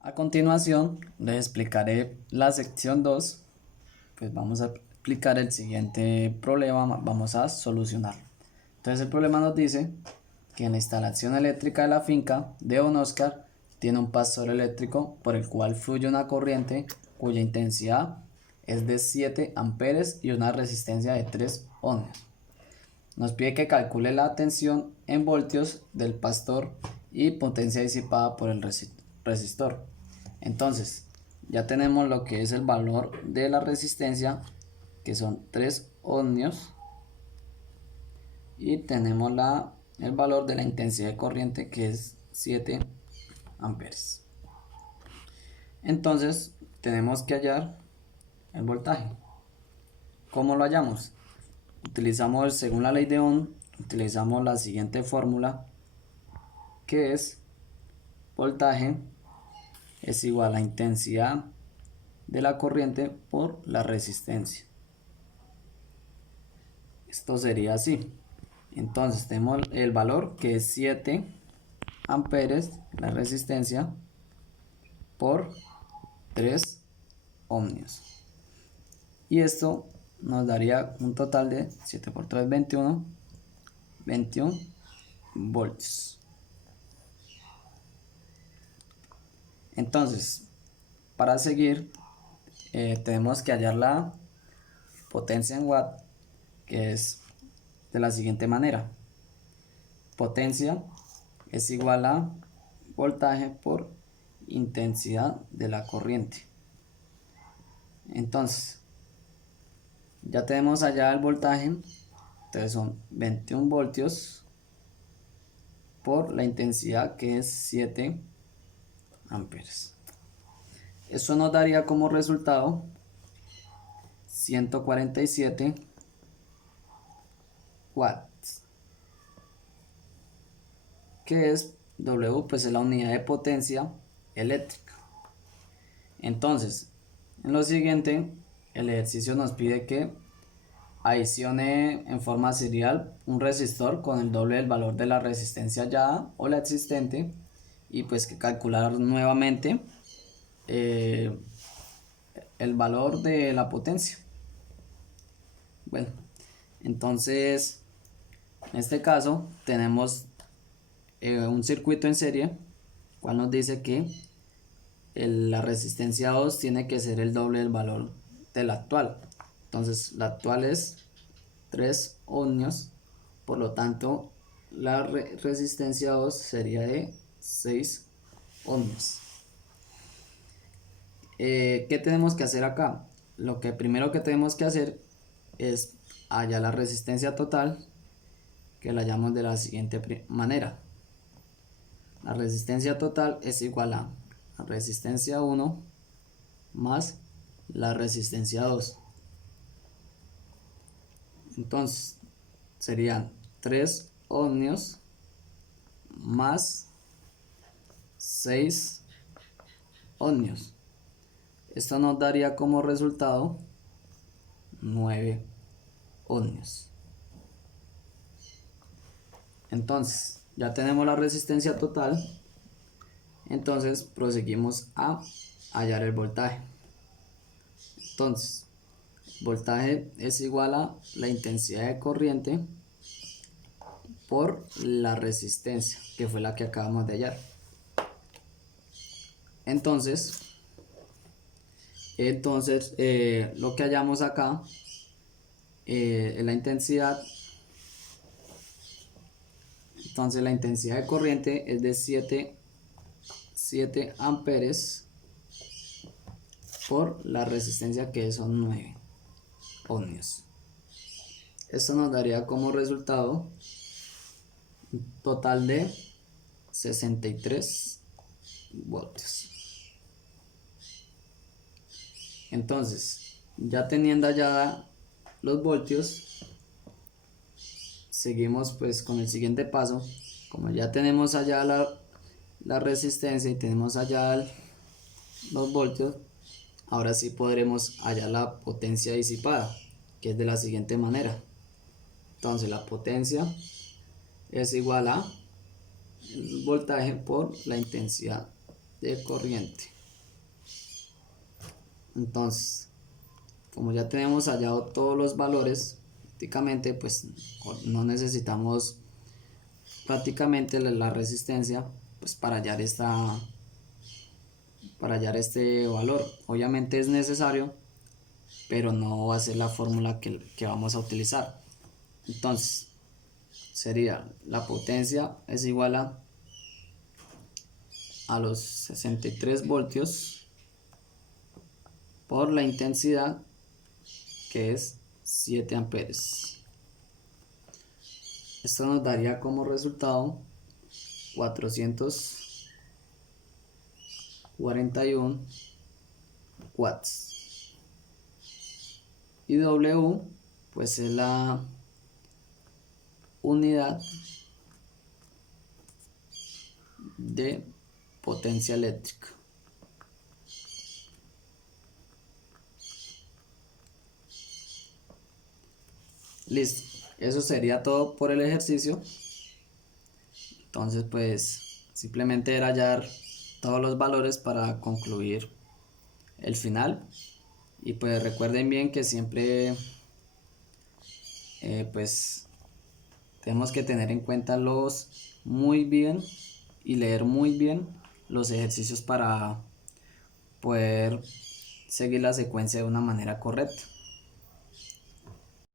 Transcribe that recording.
A continuación les explicaré la sección 2. Pues vamos a explicar el siguiente problema, vamos a solucionarlo. Entonces el problema nos dice que en la instalación eléctrica de la finca de Don Oscar tiene un pastor eléctrico por el cual fluye una corriente cuya intensidad es de 7 amperes y una resistencia de 3 ohmios. Nos pide que calcule la tensión en voltios del pastor y potencia disipada por el resistor. Entonces, ya tenemos lo que es el valor de la resistencia, que son 3 ohmios, y tenemos el valor de la intensidad de corriente, que es 7 amperes. Entonces, tenemos que hallar el voltaje. ¿Cómo lo hallamos? Utilizamos, según la ley de Ohm, utilizamos la siguiente fórmula, que es voltaje es igual a intensidad de la corriente por la resistencia. Esto sería así. Entonces tenemos el valor, que es 7 amperes, la resistencia, por 3 ohmios. Y esto nos daría un total de 7 por 3, 21 voltios. Entonces, para seguir, tenemos que hallar la potencia en watt, que es de la siguiente manera. Potencia es igual a voltaje por intensidad de la corriente. Entonces, ya tenemos allá el voltaje. Entonces son 21 voltios por la intensidad, que es 7 amperes. Eso nos daría como resultado 147 watts, que es W, pues es la unidad de potencia eléctrica. Entonces, en lo siguiente, el ejercicio nos pide que adicione en forma serial un resistor con el doble del valor de la resistencia hallada o la existente, y pues que calcular nuevamente el valor de la potencia. Bueno, entonces en este caso tenemos un circuito en serie, cual nos dice que la resistencia 2 tiene que ser el doble del valor de la actual. Entonces la actual es 3 ohmios, por lo tanto la resistencia 2 sería de 6 ohmios. ¿Qué tenemos que hacer acá? Lo que primero que tenemos que hacer es hallar la resistencia total, que la hallamos de la siguiente manera. La resistencia total es igual a la resistencia 1 más la resistencia 2. Entonces serían 3 ohmios más 6 ohmios. Esto nos daría como resultado 9 ohmios. Entonces ya tenemos la resistencia total. Entonces proseguimos a hallar el voltaje. Entonces, voltaje es igual a la intensidad de corriente por la resistencia, que fue la que acabamos de hallar. Entonces lo que hallamos acá es la intensidad. Entonces la intensidad de corriente es de 7 amperes por la resistencia, que son 9 ohmios. Esto nos daría como resultado un total de 63 voltios. Entonces, ya teniendo hallada los voltios, seguimos pues con el siguiente paso. Como ya tenemos allá la resistencia y tenemos allá los voltios, ahora sí podremos hallar la potencia disipada, que es de la siguiente manera. Entonces la potencia es igual a el voltaje por la intensidad de corriente. Entonces, como ya tenemos hallado todos los valores, prácticamente pues no necesitamos prácticamente la resistencia pues para hallar este valor. Obviamente es necesario, pero no va a ser la fórmula que vamos a utilizar. Entonces sería la potencia es igual a los 63 voltios por la intensidad, que es 7 amperes. Esto nos daría como resultado 441 watts. Y W pues es la unidad de potencia eléctrica. Listo, eso sería todo por el ejercicio. Entonces pues simplemente era hallar todos los valores para concluir el final. Y pues recuerden bien que siempre pues tenemos que tener en cuenta muy bien y leer muy bien los ejercicios para poder seguir la secuencia de una manera correcta.